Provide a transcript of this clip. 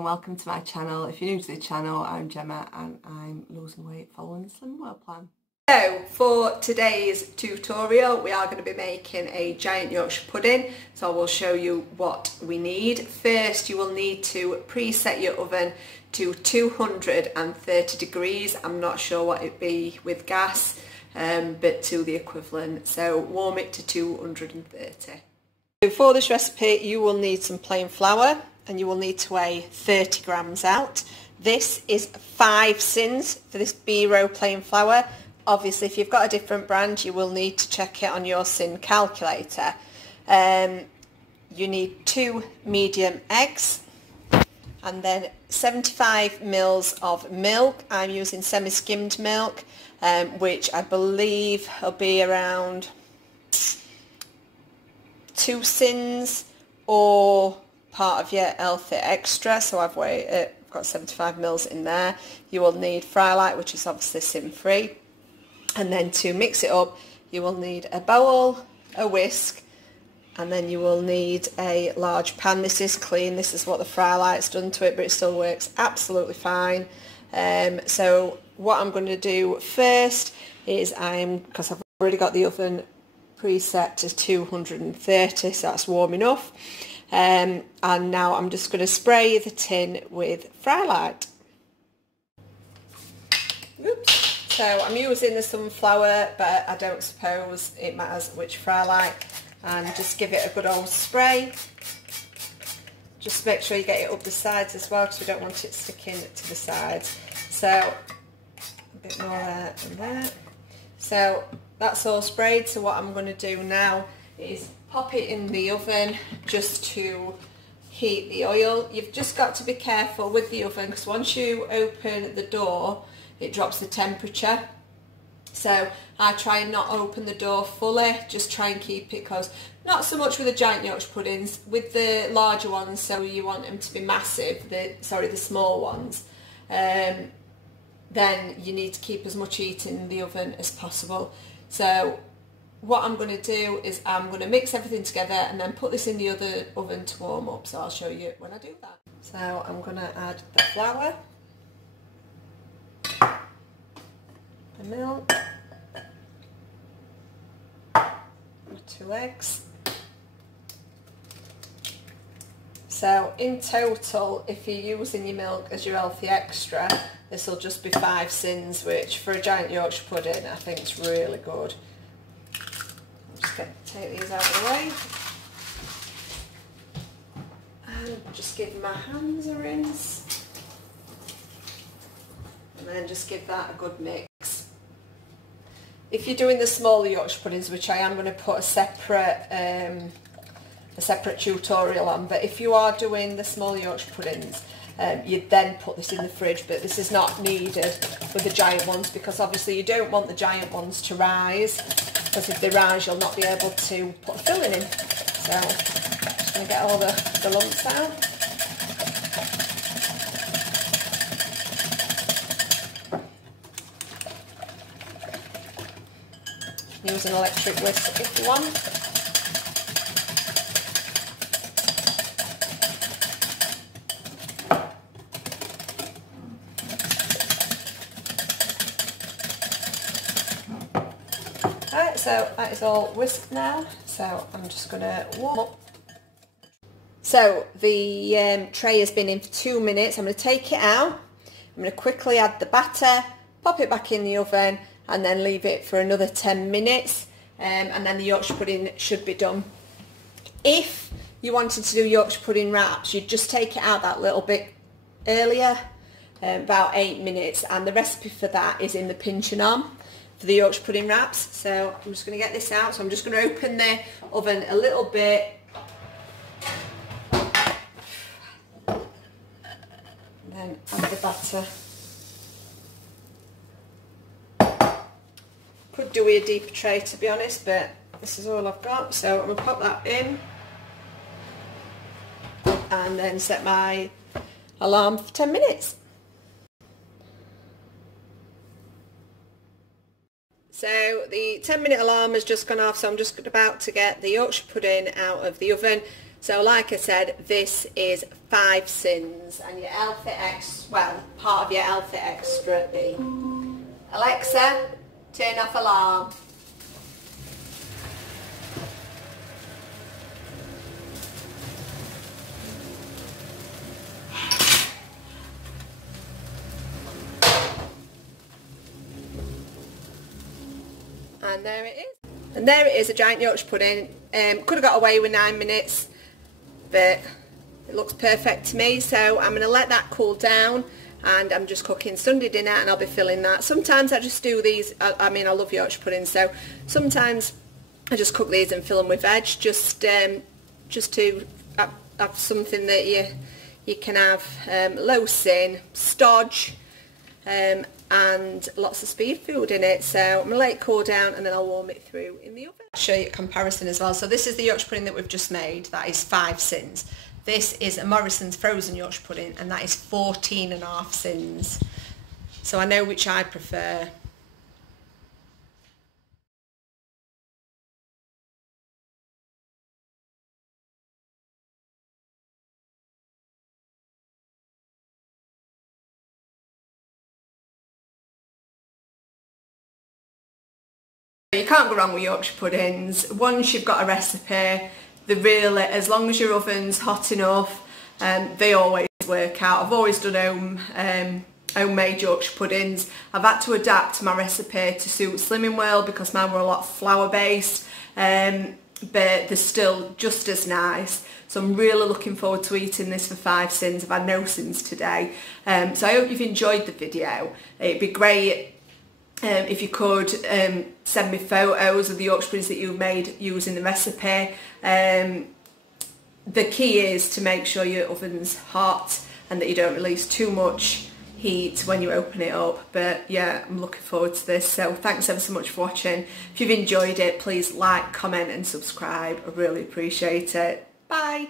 Welcome to my channel. If you're new to the channel, I'm Gemma and I'm losing weight following the Slim World plan. So for today's tutorial we are going to be making a giant Yorkshire pudding, so I will show you what we need. First you will need to preset your oven to 230 degrees. I'm not sure what it'd be with gas, but to the equivalent, so warm it to 230. So for this recipe you will need some plain flour, and you will need to weigh 30 grams out. This is 5 SYNS for this B-row plain flour. Obviously if you've got a different brand you will need to check it on your SYN calculator. You need 2 medium eggs and then 75 mils of milk. I'm using semi-skimmed milk, which I believe will be around 2 SYNS or part of your healthy extra, so I've got 75 mils in there. You will need fry light, which is obviously SYN free, and then to mix it up you will need a bowl, a whisk, and then you will need a large pan. This is clean, this is what the fry light's done to it, but it still works absolutely fine. So what I'm going to do first is because I've already got the oven preset to 230, so that's warm enough. And now I'm just going to spray the tin with fry light. Oops. So I'm using the sunflower, but I don't suppose it matters which fry light, and just give it a good old spray. Just make sure you get it up the sides as well, because we don't want it sticking to the sides. So a bit more there and there. So that's all sprayed. So what I'm going to do now is pop it in the oven just to heat the oil. You've just got to be careful with the oven, because once you open the door it drops the temperature. So I try and not open the door fully, just try and keep it close. Not so much with the giant Yorkshire puddings, with the larger ones, so you want them to be massive, the small ones, then you need to keep as much heat in the oven as possible. So what I'm going to do is I'm going to mix everything together and then put this in the other oven to warm up, so I'll show you when I do that. So I'm going to add the flour, the milk, the 2 eggs. So in total, if you're using your milk as your healthy extra, this will just be 5 SYNS, which for a giant Yorkshire pudding I think is really good. Take these out of the way and just give my hands a rinse, and then just give that a good mix. If you're doing the smaller Yorkshire puddings, which I am going to put a separate tutorial on, but if you are doing the smaller Yorkshire puddings, you'd then put this in the fridge, but this is not needed with the giant ones, because obviously you don't want the giant ones to rise, because if they rise you'll not be able to put a filling in. So I'm just going to get all the lumps out. Use an electric whisk if you want. Right, so that is all whisked now, so I'm just going to warm up. So the tray has been in for 2 minutes. I'm going to take it out, I'm going to quickly add the batter, pop it back in the oven, and then leave it for another 10 minutes, and then the Yorkshire pudding should be done. If you wanted to do Yorkshire pudding wraps, you'd just take it out that little bit earlier, about 8 minutes, and the recipe for that is in the pinching on for the Yorkshire pudding wraps. So I'm just going to get this out, so I'm just going to open the oven a little bit, and then add the batter. Could do with a deeper tray to be honest, but This is all I've got, so I'm going to pop that in and then set my alarm for 10 minutes. So the 10-minute alarm has just gone off, so I'm just about to get the Yorkshire pudding out of the oven. So like I said, this is 5 SYNS, and your Healthy Extra, well, part of your Healthy Extra B. Alexa, turn off alarm. And there it is. And there it is, a giant Yorkshire pudding. Could have got away with 9 minutes, but it looks perfect to me. So I'm going to let that cool down, and I'm just cooking Sunday dinner, and I'll be filling that. Sometimes I just do these, I mean, I love Yorkshire pudding, so sometimes I just cook these and fill them with veg, just to have something that you can have low sin, stodge, and lots of speed food in it. So I'm going to let it cool down, and then I'll warm it through in the oven. I'll show you a comparison as well. So this is the Yorkshire pudding that we've just made. That is 5 SYNS. This is a Morrison's frozen Yorkshire pudding, and that is 14.5 SYNS. So I know which I prefer. You can't go wrong with Yorkshire puddings. Once you've got a recipe, as long as your oven's hot enough, they always work out. I've always done homemade Yorkshire puddings. I've had to adapt my recipe to suit Slimming World because mine were a lot flour based, but they're still just as nice. So I'm really looking forward to eating this for 5 SYNS. I've had no SYNS today. So I hope you've enjoyed the video. It'd be great if you could send me photos of the Yorkshire puddings that you've made using the recipe. The key is to make sure your oven's hot and that you don't release too much heat when you open it up. But yeah, I'm looking forward to this. So thanks ever so much for watching. If you've enjoyed it, please like, comment and subscribe. I really appreciate it. Bye.